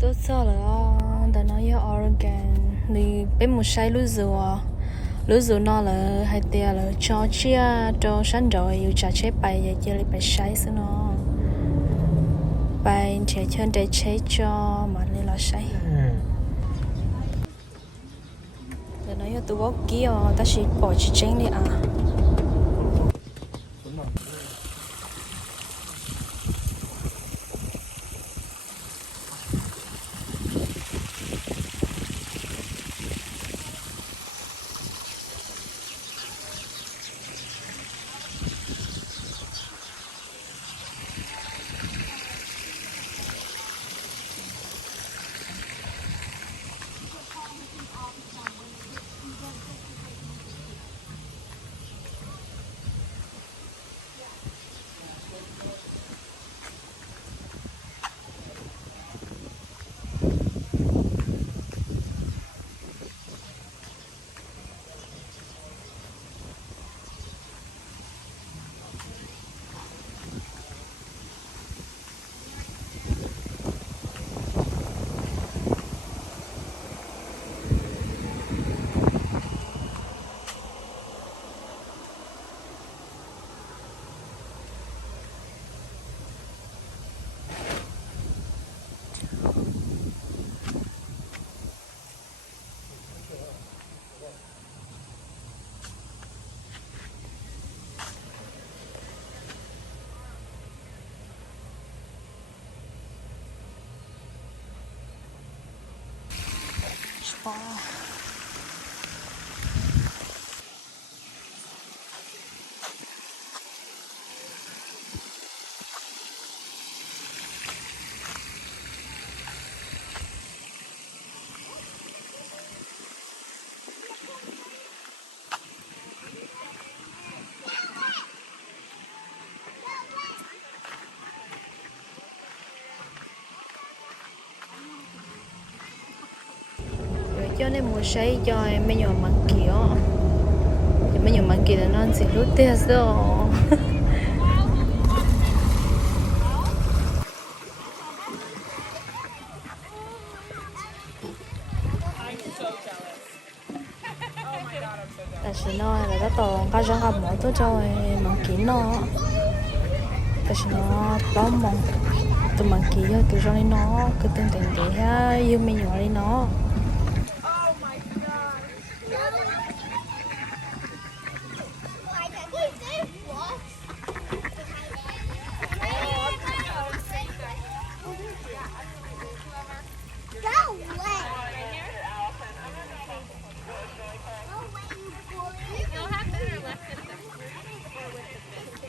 tôi sợ là đã nói với Oregon thì bên một sai lúa dừa nó là hai tia là cho chia cho sáng rồi yêu trả chế bài vậy chia lại bài sai xí nó bài trẻ chân để chế cho mà lên là sai để nói với tôi bố kia ta chỉ bỏ chỉ tránh đi à cho nên một sai cho em mấy nhỏ mặn kia thì mấy nhỏ mặn kia là nó chỉ lúc tiếc rồi tại sao nó là nó toàn cái giống gặp mỗi thứ cho mặn kia nó tại sao nó bao mong tụi mặn kia tụi cho nó cứ tên tiền để ha yêu mấy nhỏ đi nó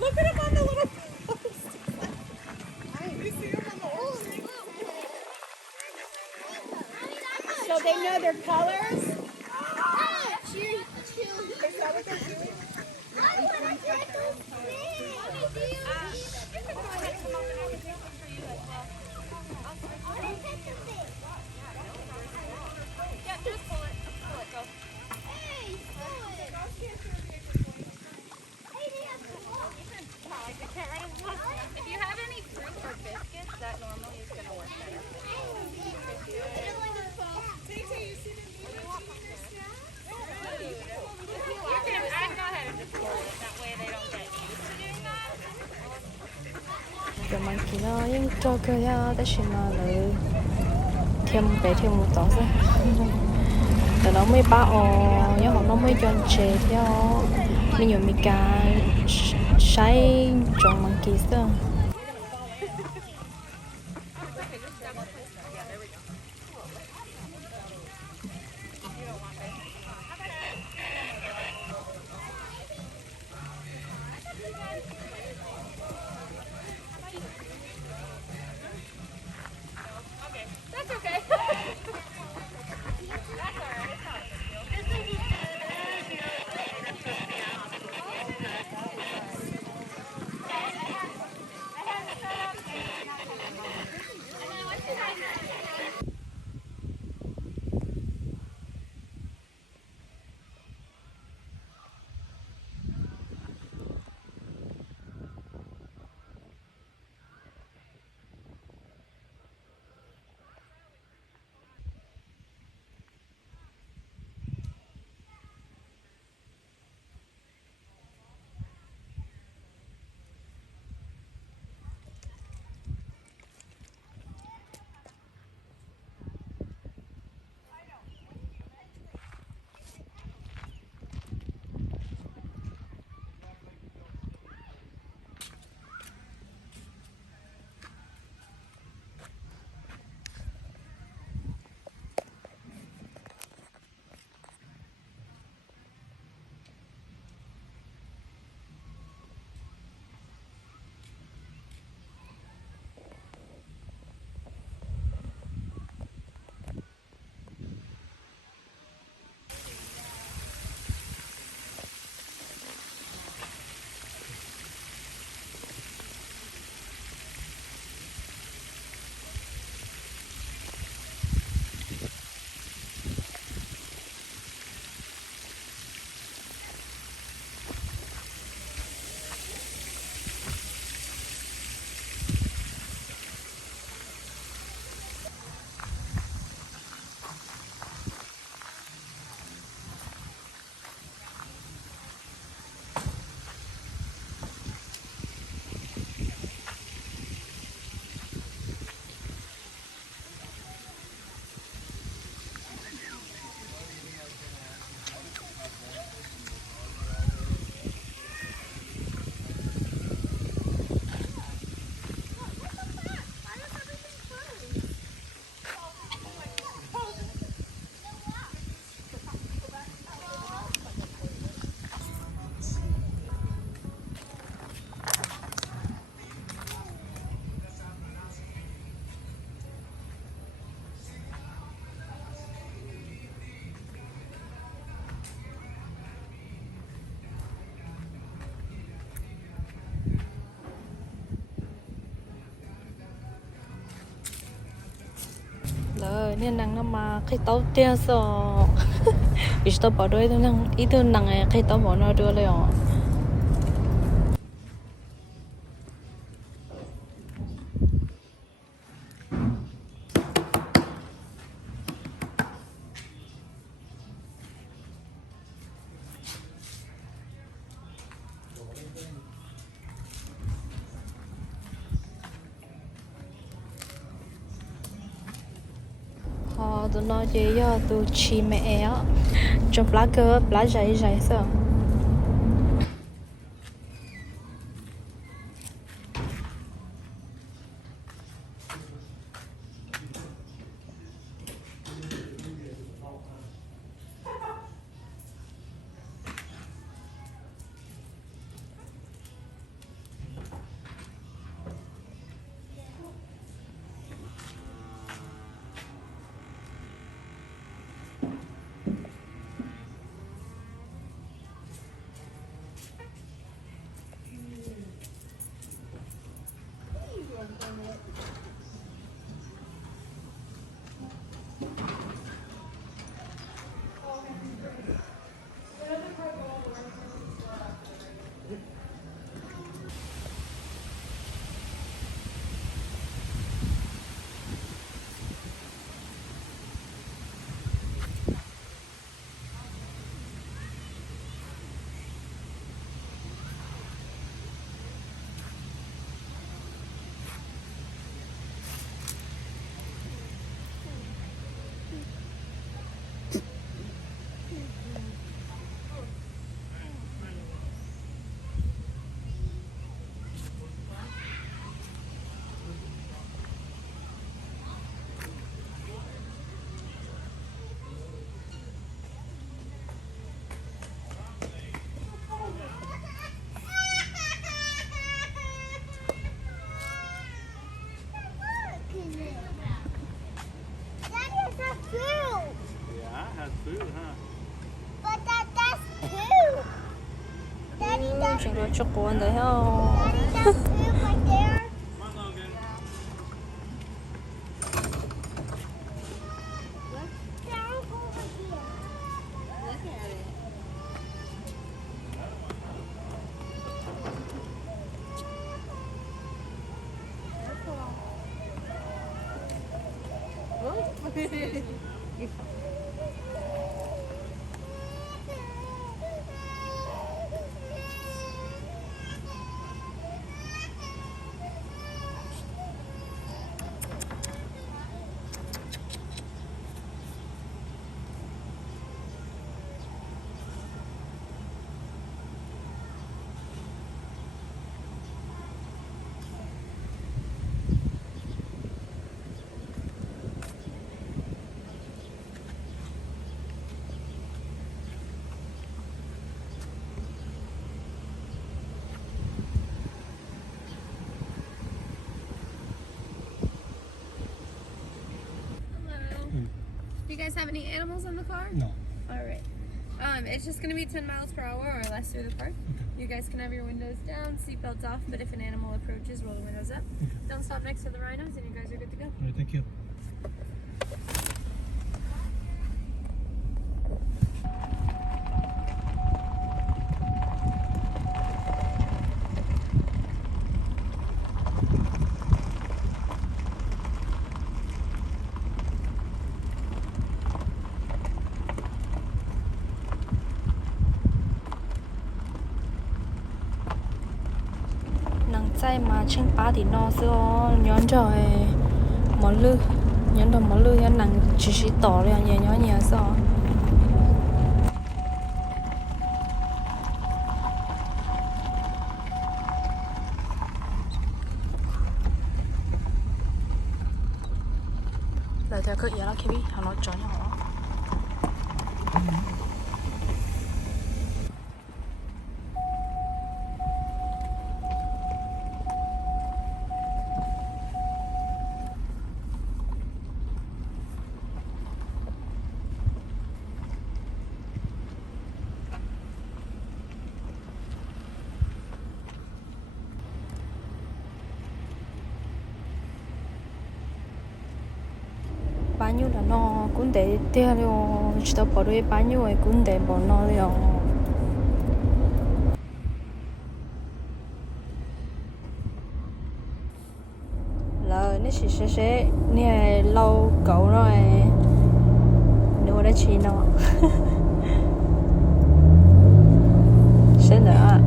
Look at him on the little post. You see him on the old so they know their colors? Is that what they're doing? If you have any fruit or biscuits, that normally is going to work better. You can go ahead and just pour it. That way they don't get used to doing that. rồi mặn kia nó những cho cái đó chỉ là thêm bé thêm một tỏ ra từ nó mới bao nhớ họ nó mới cho chế theo mình nhiều mình cả sai trồng mặn kia sao That's okay. nên năng nó mà khi tao tiền sao vì tao bỏ đôi tao năng ý tao năng ấy khi tao bỏ nó đưa lên họ tụi nó chỉ do tụi chị mẹ á trong lá cơ lá dày dày sao Daddy has that food. Yeah, it has food, huh? But that's food. Daddy, that's chúng tôi chụp cuốn đấy không Daddy, that's food right there. Come on, Logan. Down over here. Look at it. Hello. Do you guys have any animals in the car? No. All right. It's just going to be 10 miles per hour or less through the park. You guys can have your windows down, seatbelts off, but if an animal approaches, roll the windows up. Don't stop next to the rhinos, and you guys are good to go. All right, thank you. nắng chay mà trên ba thì nó xưa nhón rồi mỏ lư nhón đầu mỏ lư nhón nắng chỉ tỏ rồi nhẹ nhón nhẹ sao lại theo cái gì đó kia họ nói chọn nhau bao nhiêu là nó cũng để theo luôn chỉ tao bỏ đôi bao nhiêu ấy cũng để bỏ nó luôn là nó chỉ sẽ nè lâu cậu rồi nếu đã chi nó sẽ nữa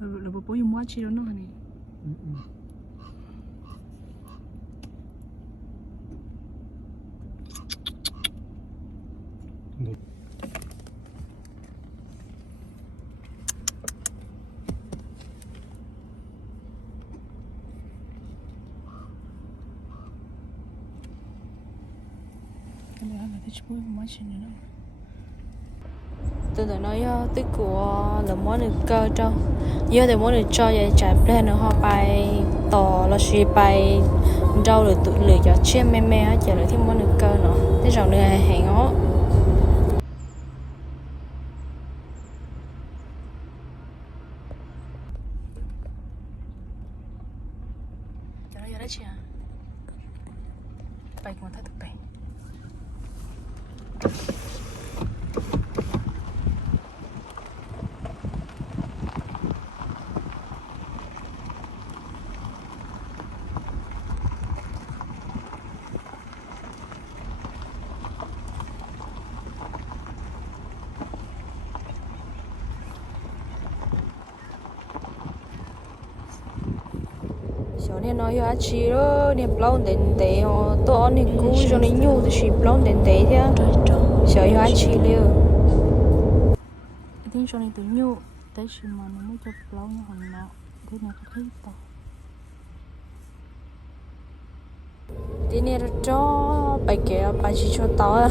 là bố dùng mua chi đó nó này từ từ nói tức của là món được cơ cho giờ thì món được cho vậy chạy lên nữa họ bay tò là suy bay đâu được tụi lười cho chiên mê mê hết chạy lại thêm món được cơ nữa thế rồi nữa hẹn ó cho nó giờ đấy chị à bay còn thấy thực bay nên nói giá trị đó nên bao đến để họ tôi nên cú cho nên nhu thì chỉ bao đến để thế sợ giá trị liêu tính cho nên tự nhu tới khi mà nó mới cho bao như hồi nọ thế này có thấy to thế này là cho bài kia bài chỉ cho to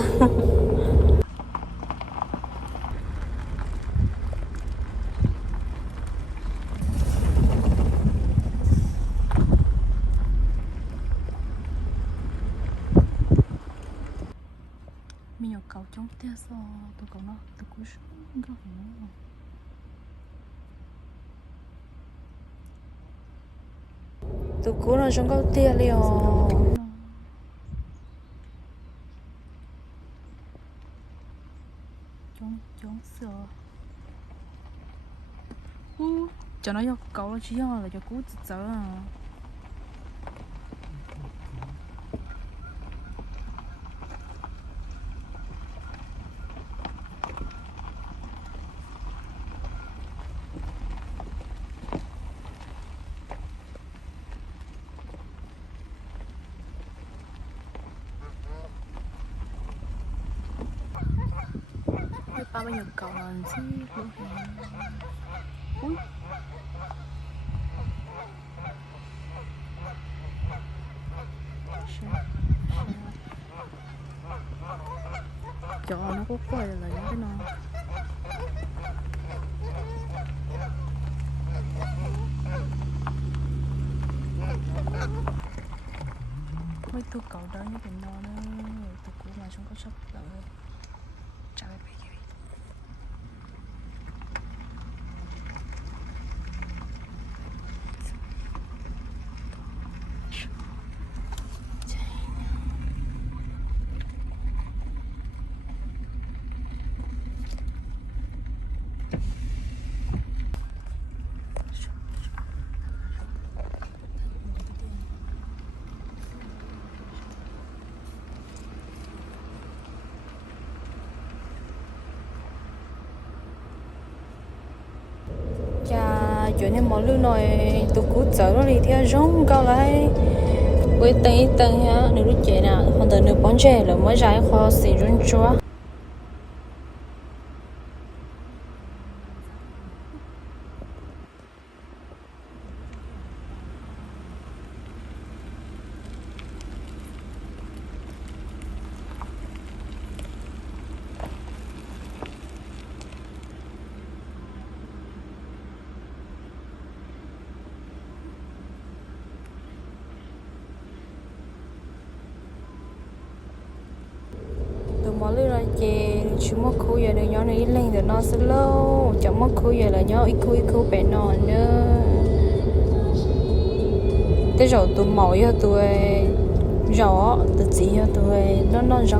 mình nhỏ cầu trong tia so tôi cầu nó tôi cũng không có hiểu tôi cũng là trong cầu tia liền chống sợ cho nó vô cầu nó chỉ là cho cú sợ à ba bao nhiêu cầu lần chứ ui cho nó có quay là những cái non mấy tôi cầu đó những cái non đó tôi cũng là trong có sắp rồi chào các bạn chuyện nên mọi lưu nói tụ cú chở nó đi theo giống cao lại với tầng ha nếu lúc chuyện nào còn từ nửa bón chè là mới ra kho xì run chua mọi lúc là chè chỉ mất khu giờ được nhỏ này lên từ nó sẽ lâu chẳng mất khu giờ là nhỏ ít khu bé nọ nữa thế rồi tụi màu cho tụi rõ tụi chị cho tụi nó rõ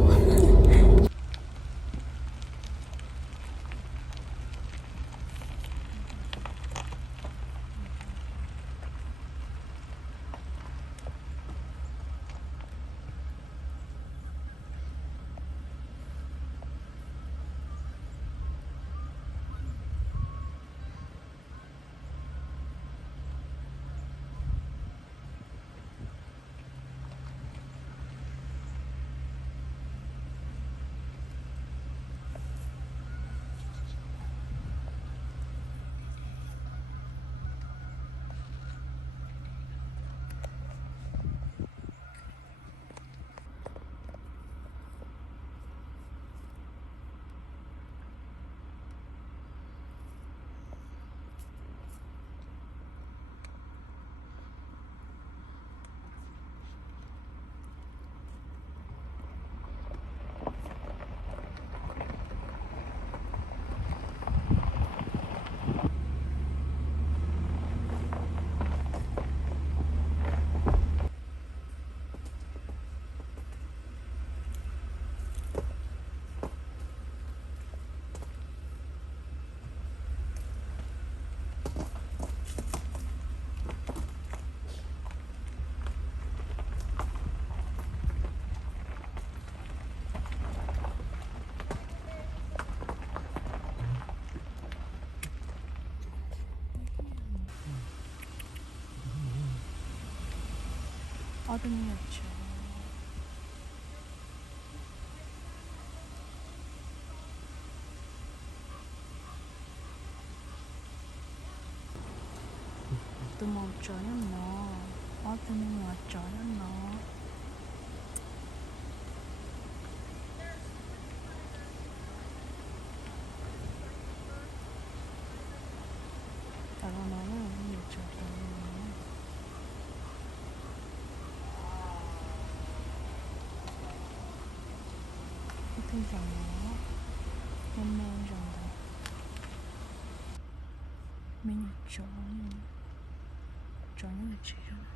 어둠이었죠. 또 뭐 어쩌요 너 어둠이 어쩌요 너 나는 어쩌요 정도 맨맨 정도 메뉴 전혀 전혀 지금